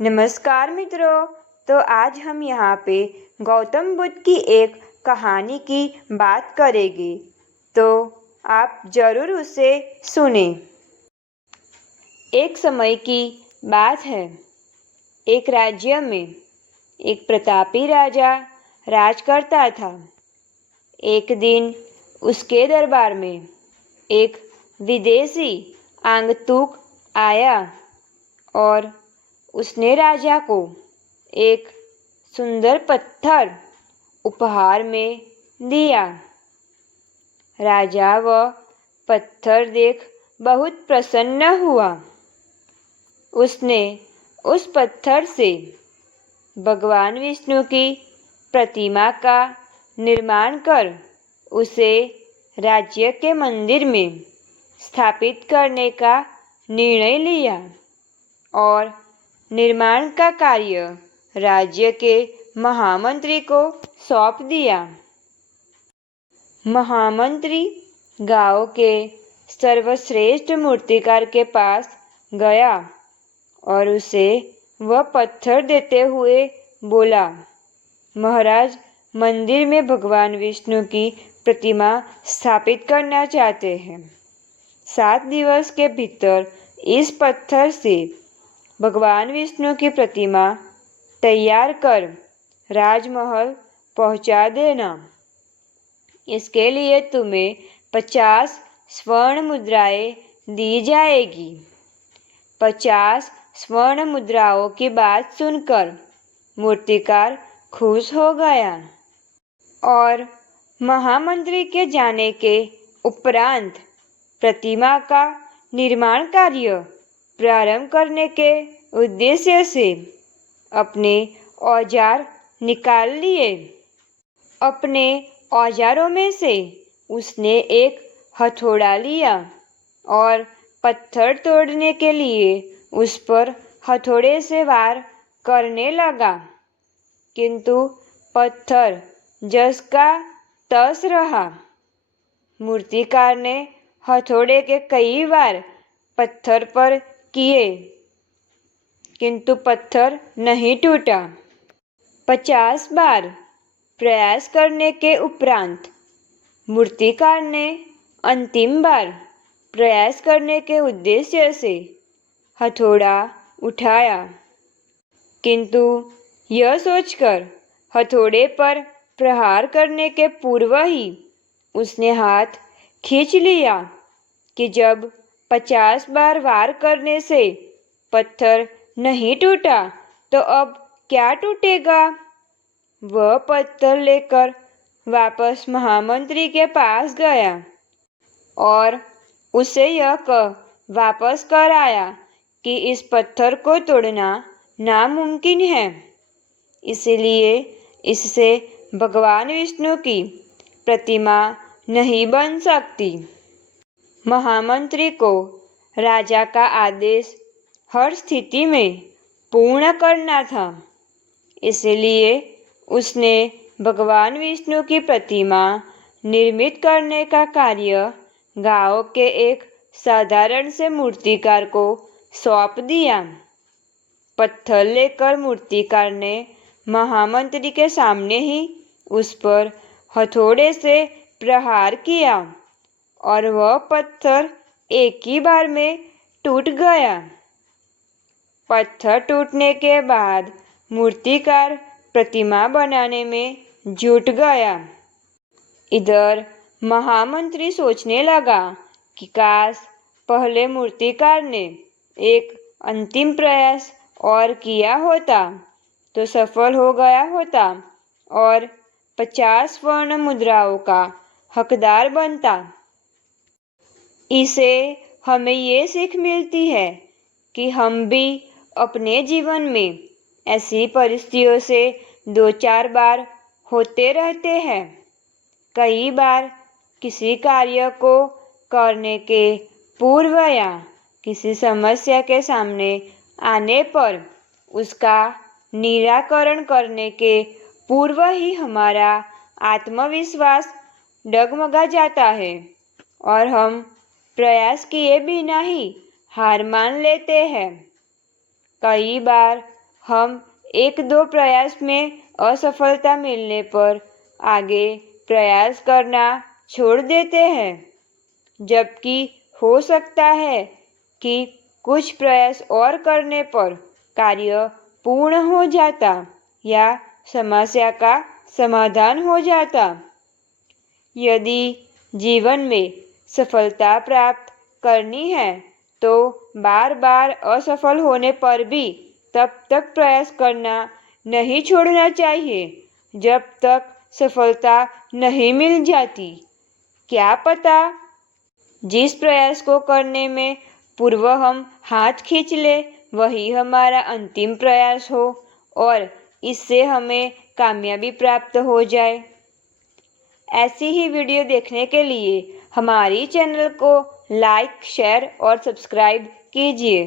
नमस्कार मित्रों। तो आज हम यहाँ पे गौतम बुद्ध की एक कहानी की बात करेंगे, तो आप ज़रूर उसे सुने। एक समय की बात है। एक राज्य में एक प्रतापी राजा राज करता था। एक दिन उसके दरबार में एक विदेशी आगंतुक आया और उसने राजा को एक सुंदर पत्थर उपहार में दिया। राजा वह पत्थर देख बहुत प्रसन्न हुआ। उसने उस पत्थर से भगवान विष्णु की प्रतिमा का निर्माण कर उसे राज्य के मंदिर में स्थापित करने का निर्णय लिया और निर्माण का कार्य राज्य के महामंत्री को सौंप दिया। महामंत्री गांव के सर्वश्रेष्ठ मूर्तिकार के पास गया और उसे वह पत्थर देते हुए बोला, महाराज, मंदिर में भगवान विष्णु की प्रतिमा स्थापित करना चाहते हैं। 7 दिवस के भीतर इस पत्थर से भगवान विष्णु की प्रतिमा तैयार कर राजमहल पहुंचा देना। इसके लिए तुम्हें 50 स्वर्ण मुद्राएं दी जाएगी। 50 स्वर्ण मुद्राओं की बात सुनकर मूर्तिकार खुश हो गया और महामंत्री के जाने के उपरांत प्रतिमा का निर्माण कार्य प्रारंभ करने के उद्देश्य से अपने औजार निकाल लिए। अपने औजारों में से उसने एक हथौड़ा लिया और पत्थर तोड़ने के लिए उस पर हथौड़े से वार करने लगा, किंतु पत्थर जस का तस रहा। मूर्तिकार ने हथौड़े के कई वार पत्थर पर किए, किंतु पत्थर नहीं टूटा। 50 बार प्रयास करने के उपरांत मूर्तिकार ने अंतिम बार प्रयास करने के उद्देश्य से हथौड़ा उठाया, किंतु यह सोचकर हथौड़े पर प्रहार करने के पूर्व ही उसने हाथ खींच लिया कि जब 50 बार वार करने से पत्थर नहीं टूटा तो अब क्या टूटेगा। वह पत्थर लेकर वापस महामंत्री के पास गया और उसे यह कह वापस कर आया कि इस पत्थर को तोड़ना नामुमकिन है, इसलिए इससे भगवान विष्णु की प्रतिमा नहीं बन सकती। महामंत्री को राजा का आदेश हर स्थिति में पूर्ण करना था, इसलिए उसने भगवान विष्णु की प्रतिमा निर्मित करने का कार्य गांव के एक साधारण से मूर्तिकार को सौंप दिया। पत्थर लेकर मूर्तिकार ने महामंत्री के सामने ही उस पर हथौड़े से प्रहार किया और वह पत्थर एक ही बार में टूट गया। पत्थर टूटने के बाद मूर्तिकार प्रतिमा बनाने में जुट गया। इधर महामंत्री सोचने लगा कि काश पहले मूर्तिकार ने एक अंतिम प्रयास और किया होता तो सफल हो गया होता और 50 स्वर्ण मुद्राओं का हकदार बनता। इसे हमें ये सीख मिलती है कि हम भी अपने जीवन में ऐसी परिस्थितियों से 2-4 बार होते रहते हैं। कई बार किसी कार्य को करने के पूर्व या किसी समस्या के सामने आने पर उसका निराकरण करने के पूर्व ही हमारा आत्मविश्वास डगमगा जाता है और हम प्रयास किए बिना ही हार मान लेते हैं। कई बार हम एक दो प्रयास में असफलता मिलने पर आगे प्रयास करना छोड़ देते हैं, जबकि हो सकता है कि कुछ प्रयास और करने पर कार्य पूर्ण हो जाता या समस्या का समाधान हो जाता। यदि जीवन में सफलता प्राप्त करनी है तो बार बार असफल होने पर भी तब तक प्रयास करना नहीं छोड़ना चाहिए जब तक सफलता नहीं मिल जाती। क्या पता जिस प्रयास को करने में पूर्व हम हाथ खींच ले वही हमारा अंतिम प्रयास हो और इससे हमें कामयाबी प्राप्त हो जाए। ऐसी ही वीडियो देखने के लिए हमारी चैनल को लाइक, शेयर और सब्सक्राइब कीजिए।